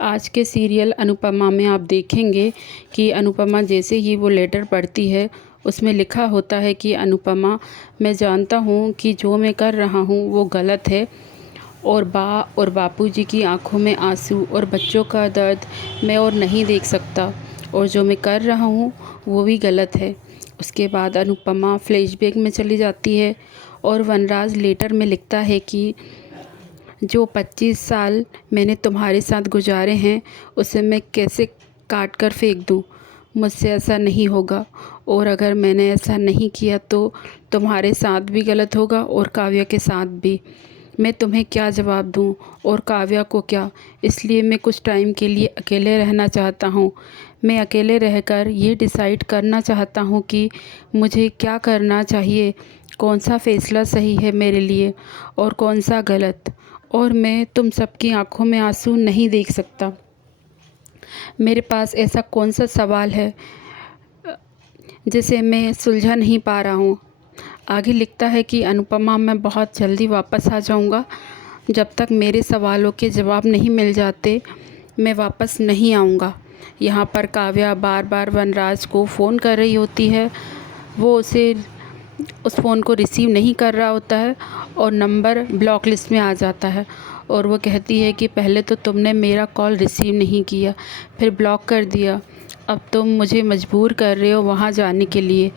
आज के सीरियल अनुपमा में आप देखेंगे कि अनुपमा जैसे ही वो लेटर पढ़ती है उसमें लिखा होता है कि अनुपमा, मैं जानता हूँ कि जो मैं कर रहा हूँ वो गलत है और बापूजी की आंखों में आंसू और बच्चों का दर्द मैं और नहीं देख सकता और जो मैं कर रहा हूँ वो भी गलत है। उसके बाद अनुपमा फ्लैशबैक में चली जाती है और वनराज लेटर में लिखता है कि जो 25 साल मैंने तुम्हारे साथ गुजारे हैं उसे मैं कैसे काट कर फेंक दूँ। मुझसे ऐसा नहीं होगा और अगर मैंने ऐसा नहीं किया तो तुम्हारे साथ भी गलत होगा और काव्या के साथ भी। मैं तुम्हें क्या जवाब दूँ और काव्या को क्या। इसलिए मैं कुछ टाइम के लिए अकेले रहना चाहता हूँ। मैं अकेले रहकर ये डिसाइड करना चाहता हूँ कि मुझे क्या करना चाहिए, कौन सा फ़ैसला सही है मेरे लिए और कौन सा गलत। और मैं तुम सबकी आंखों में आंसू नहीं देख सकता। मेरे पास ऐसा कौन सा सवाल है जिसे मैं सुलझा नहीं पा रहा हूँ। आगे लिखता है कि अनुपमा, मैं बहुत जल्दी वापस आ जाऊँगा। जब तक मेरे सवालों के जवाब नहीं मिल जाते मैं वापस नहीं आऊँगा। यहाँ पर काव्या बार बार वनराज को फ़ोन कर रही होती है। वो उस फ़ोन को रिसीव नहीं कर रहा होता है और नंबर ब्लॉक लिस्ट में आ जाता है और वो कहती है कि पहले तो तुमने मेरा कॉल रिसीव नहीं किया, फिर ब्लॉक कर दिया, अब तुम मुझे मजबूर कर रहे हो वहाँ जाने के लिए।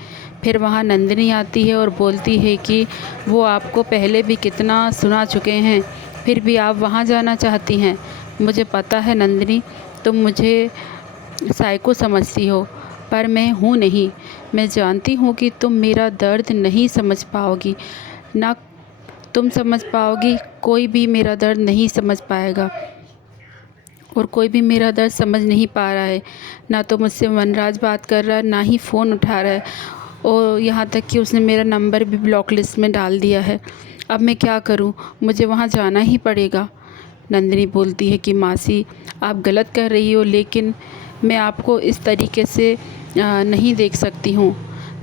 फिर वहाँ नंदिनी आती है और बोलती है कि वो आपको पहले भी कितना सुना चुके हैं, फिर भी आप वहाँ जाना चाहती हैं। मुझे पता है नंदिनी, तुम मुझे साइको समझती हो पर मैं हूँ नहीं। मैं जानती हूँ कि तुम मेरा दर्द नहीं समझ पाओगी, ना तुम समझ पाओगी, कोई भी मेरा दर्द नहीं समझ पाएगा और कोई भी मेरा दर्द समझ नहीं पा रहा है। ना तो मुझसे वनराज बात कर रहा है, ना ही फ़ोन उठा रहा है और यहाँ तक कि उसने मेरा नंबर भी ब्लॉक लिस्ट में डाल दिया है। अब मैं क्या करूँ, मुझे वहाँ जाना ही पड़ेगा। नंदिनी बोलती है कि मासी, आप गलत कर रही हो, लेकिन मैं आपको इस तरीके से नहीं देख सकती हूँ।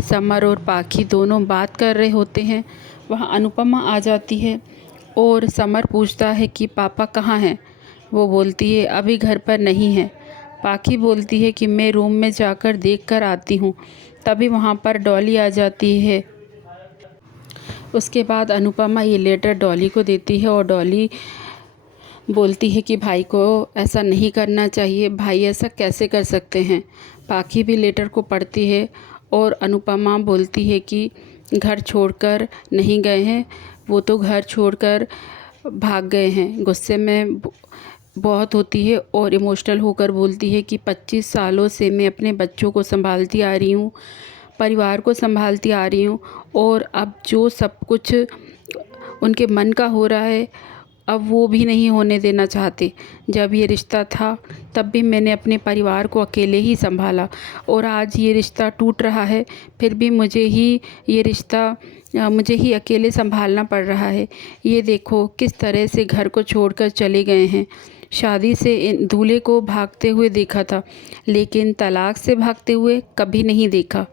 समर और पाखी दोनों बात कर रहे होते हैं। वहाँ अनुपमा आ जाती है और समर पूछता है कि पापा कहाँ हैं। वो बोलती है अभी घर पर नहीं है। पाखी बोलती है कि मैं रूम में जाकर देख कर आती हूँ। तभी वहाँ पर डॉली आ जाती है। उसके बाद अनुपमा ये लेटर डॉली को देती है और डॉली बोलती है कि भाई को ऐसा नहीं करना चाहिए, भाई ऐसा कैसे कर सकते हैं। पाखी भी लेटर को पढ़ती है और अनुपमा बोलती है कि घर छोड़कर नहीं गए हैं, वो तो घर छोड़कर भाग गए हैं। गुस्से में बहुत होती है और इमोशनल होकर बोलती है कि 25 सालों से मैं अपने बच्चों को संभालती आ रही हूँ, परिवार को संभालती आ रही हूँ और अब जो सब कुछ उनके मन का हो रहा है अब वो भी नहीं होने देना चाहते। जब ये रिश्ता था तब भी मैंने अपने परिवार को अकेले ही संभाला और आज ये रिश्ता टूट रहा है, फिर भी मुझे ही अकेले संभालना पड़ रहा है। ये देखो किस तरह से घर को छोड़कर चले गए हैं। शादी से दूल्हे को भागते हुए देखा था, लेकिन तलाक से भागते हुए कभी नहीं देखा।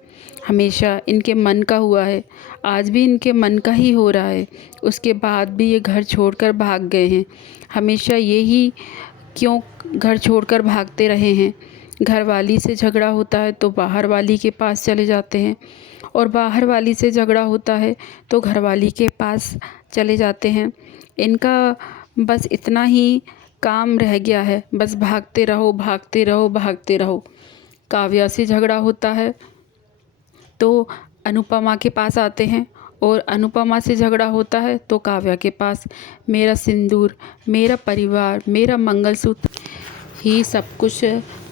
हमेशा इनके मन का हुआ है, आज भी इनके मन का ही हो रहा है। उसके बाद भी ये घर छोड़कर भाग गए हैं। हमेशा यही क्यों घर छोड़कर भागते रहे हैं। घर वाली से झगड़ा होता है तो बाहर वाली के पास चले जाते हैं और बाहर वाली से झगड़ा होता है तो घर वाली के पास चले जाते हैं। इनका बस इतना ही काम रह गया है, बस भागते रहो भागते रहो भागते रहो। काव्या से झगड़ा होता है तो अनुपमा के पास आते हैं और अनुपमा से झगड़ा होता है तो काव्या के पास। मेरा सिंदूर, मेरा परिवार, मेरा मंगलसूत्र ही सब कुछ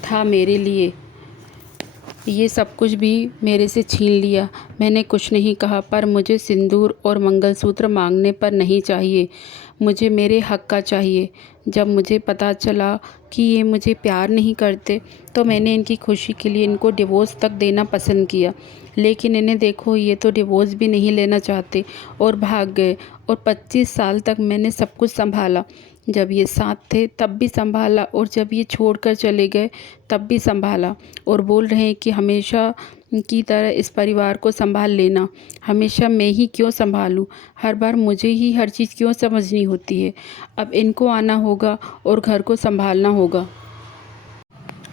था मेरे लिए, ये सब कुछ भी मेरे से छीन लिया। मैंने कुछ नहीं कहा, पर मुझे सिंदूर और मंगलसूत्र मांगने पर नहीं चाहिए, मुझे मेरे हक़ का चाहिए। जब मुझे पता चला कि ये मुझे प्यार नहीं करते तो मैंने इनकी खुशी के लिए इनको डिवोर्स तक देना पसंद किया, लेकिन इन्हें देखो, ये तो डिवोर्स भी नहीं लेना चाहते और भाग गए। और 25 साल तक मैंने सब कुछ संभाला, जब ये साथ थे तब भी संभाला और जब ये छोड़कर चले गए तब भी संभाला। और बोल रहे हैं कि हमेशा की तरह इस परिवार को संभाल लेना। हमेशा मैं ही क्यों संभालूं, हर बार मुझे ही हर चीज़ क्यों समझनी होती है। अब इनको आना होगा और घर को संभालना होगा।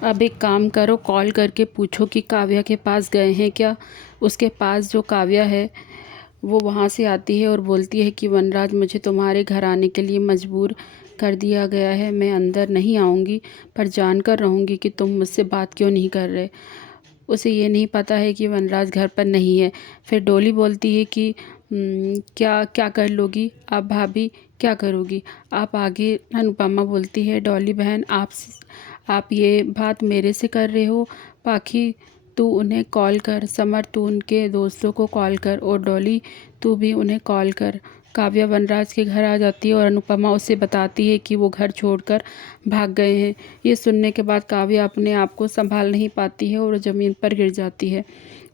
अब एक काम करो, कॉल करके पूछो कि काव्या के पास गए हैं क्या। उसके पास जो काव्या है वो वहाँ से आती है और बोलती है कि वनराज, मुझे तुम्हारे घर आने के लिए मजबूर कर दिया गया है। मैं अंदर नहीं आऊँगी, पर जानकर रहूँगी कि तुम मुझसे बात क्यों नहीं कर रहे। उसे ये नहीं पता है कि वनराज घर पर नहीं है। फिर डोली बोलती है कि क्या क्या कर लोगी आप भाभी, क्या करोगी आप आगे। अनुपमा बोलती है, डॉली बहन, आप ये बात मेरे से कर रहे हो। पाखी, तू उन्हें कॉल कर। समर, तू उनके दोस्तों को कॉल कर। और डॉली, तू भी उन्हें कॉल कर। काव्या वनराज के घर आ जाती है और अनुपमा उसे बताती है कि वो घर छोड़कर भाग गए हैं। ये सुनने के बाद काव्या अपने आप को संभाल नहीं पाती है और ज़मीन पर गिर जाती है।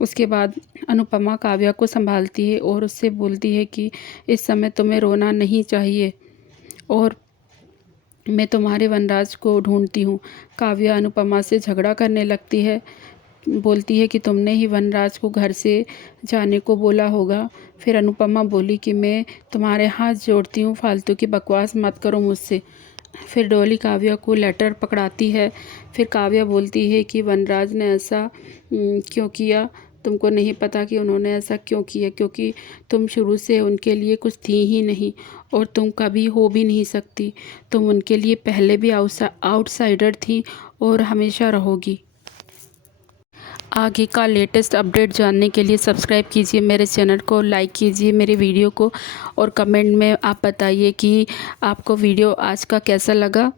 उसके बाद अनुपमा काव्या को संभालती है और उससे बोलती है कि इस समय तुम्हें रोना नहीं चाहिए और मैं तुम्हारे वनराज को ढूंढती हूँ। काव्या अनुपमा से झगड़ा करने लगती है, बोलती है कि तुमने ही वनराज को घर से जाने को बोला होगा। फिर अनुपमा बोली कि मैं तुम्हारे हाथ जोड़ती हूँ, फालतू की बकवास मत करो मुझसे। फिर डॉली काव्या को लेटर पकड़ाती है। फिर काव्या बोलती है कि वनराज ने ऐसा क्यों किया। तुमको नहीं पता कि उन्होंने ऐसा क्यों किया, क्योंकि तुम शुरू से उनके लिए कुछ थी ही नहीं और तुम कभी हो भी नहीं सकती। तुम उनके लिए पहले भी आउटसाइडर थी और हमेशा रहोगी। आगे का लेटेस्ट अपडेट जानने के लिए सब्सक्राइब कीजिए मेरे चैनल को, लाइक कीजिए मेरे वीडियो को और कमेंट में आप बताइए कि आपको वीडियो आज का कैसा लगा।